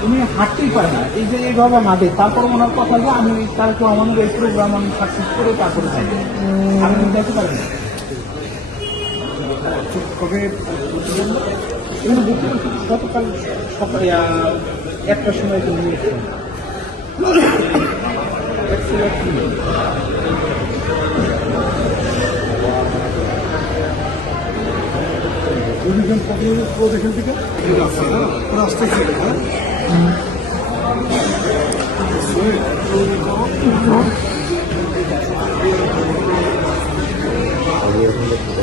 তুমি উনি হাঁটতেই পারে না এই যে এইভাবে হাঁটে তারপর ওনার কথা যে আমি কালকে আমাদের এই প্রোগ্রাম আমি সাকসেস করে তারপরে আমি পারি না। কবে গতকাল সকালে আহ, একটার সময় তো নিয়েছেন। দিকে ওরা আসতেছে হ্যাঁ আগে এখন তো